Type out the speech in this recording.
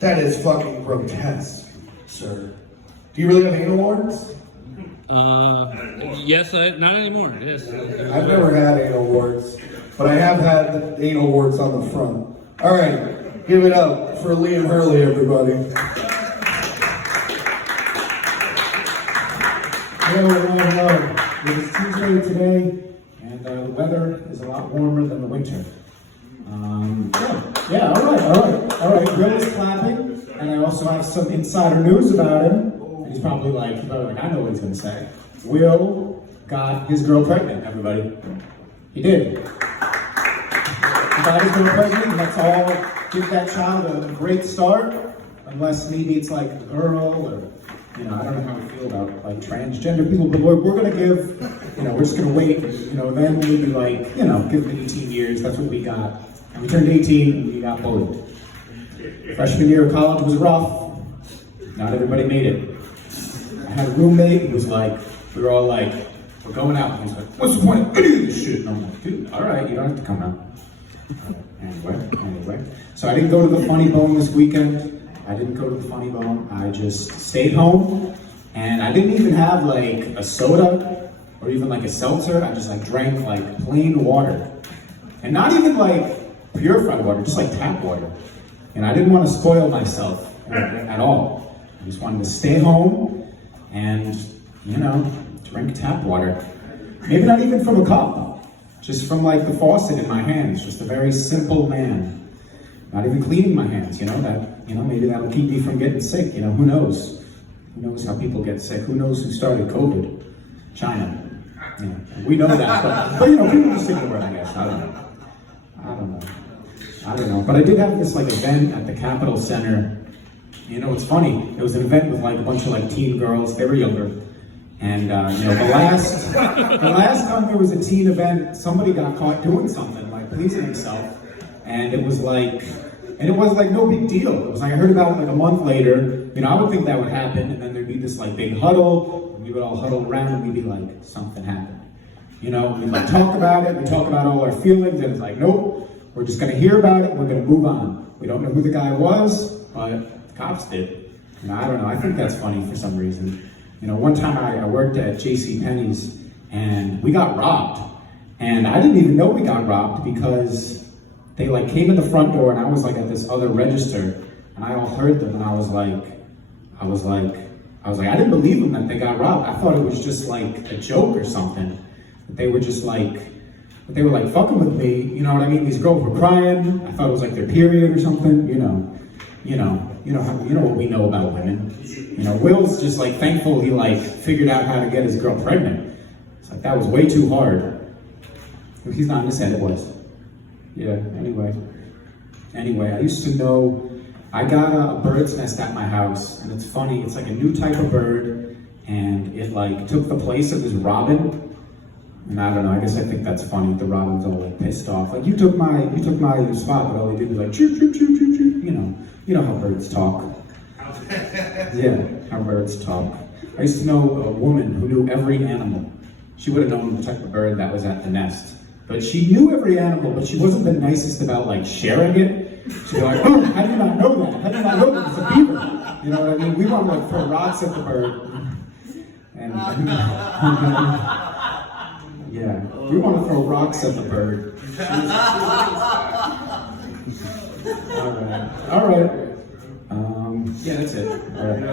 That is fucking grotesque, sir. Do you really have anal warts? Yes, not anymore. Yes. I've never had anal warts, but I have had anal warts on the front. All right, give it up for Liam Hurley, everybody. Hello. It is Tuesday today, and the weather is a lot warmer than the winter. All right. Will is clapping, and I also have some insider news about him. And he's probably like, I know what he's going to say. Will got his girl pregnant, everybody. He did. He got his girl pregnant, and let's all give that child a great start. Unless maybe it's like a girl, or, I don't know how I feel about like transgender people, but we're going to give, we're just going to wait, then we'll be like, give them 18 years, that's what we got. And we turned 18 and we got bullied. Freshman year of college was rough. Not everybody made it. I had a roommate who was like, we were all like, we're going out. And he's like, what's the point of any of this shit? And I'm like, dude, all right, you don't have to come out. Anyway. So I didn't go to the Funny Bone this weekend. I didn't go to the Funny Bone. I just stayed home. And I didn't even have like a soda or even like a seltzer. I just like drank like plain water. And not even like purified water, just like tap water. And I didn't want to spoil myself at all. I just wanted to stay home and, drink tap water. Maybe not even from a cup, just from like the faucet in my hands. Just a very simple man. Not even cleaning my hands, maybe that will keep me from getting sick. Who knows? Who knows how people get sick? Who knows who started COVID? China. We know that, but people just ignore it, I guess. I don't know. But I did have this like event at the Capitol Center. It's funny. It was an event with like a bunch of like teen girls. They were younger. And the last time there was a teen event, somebody got caught doing something, like pleasing himself. And it was like no big deal. It was like I heard about it like a month later. I would think that would happen, and then there'd be this like big huddle. And we would all huddle around and we'd be like, something happened. We'd like talk about it, we talk about all our feelings, and it's like, nope. We're just going to hear about it, and we're going to move on. We don't know who the guy was, but the cops did. I don't know. I think that's funny for some reason. One time I worked at JCPenney's, and we got robbed. And I didn't even know we got robbed because they like came in the front door, and I was like at this other register, and I all heard them, and I was like, I didn't believe them that they got robbed. I thought it was just like a joke or something. That they were just like, they were like fucking with me, you know what I mean? These girls were crying. I thought it was like their period or something, what we know about women. Will's just like thankful he like figured out how to get his girl pregnant. It's like that was way too hard. He's not in his head, it was. Yeah, anyway, I used to know, I got a bird's nest at my house, and it's funny, it's like a new type of bird, and it like took the place of this robin. And I don't know, I guess I think that's funny. The robin's all like pissed off. Like, you took my spot, but all they did was like, chirp, chirp, chirp, chirp, chirp. You know how birds talk. Yeah, how birds talk. I used to know a woman who knew every animal. She would have known the type of bird that was at the nest. But she knew every animal, but she wasn't the nicest about like sharing it. She'd be like, oh, how do you not know that? How do you not know that it's a beaver? You know what I mean? We want to like throw rocks at the bird. And yeah, we want to throw rocks at the bird. All right. Yeah, that's it. All right.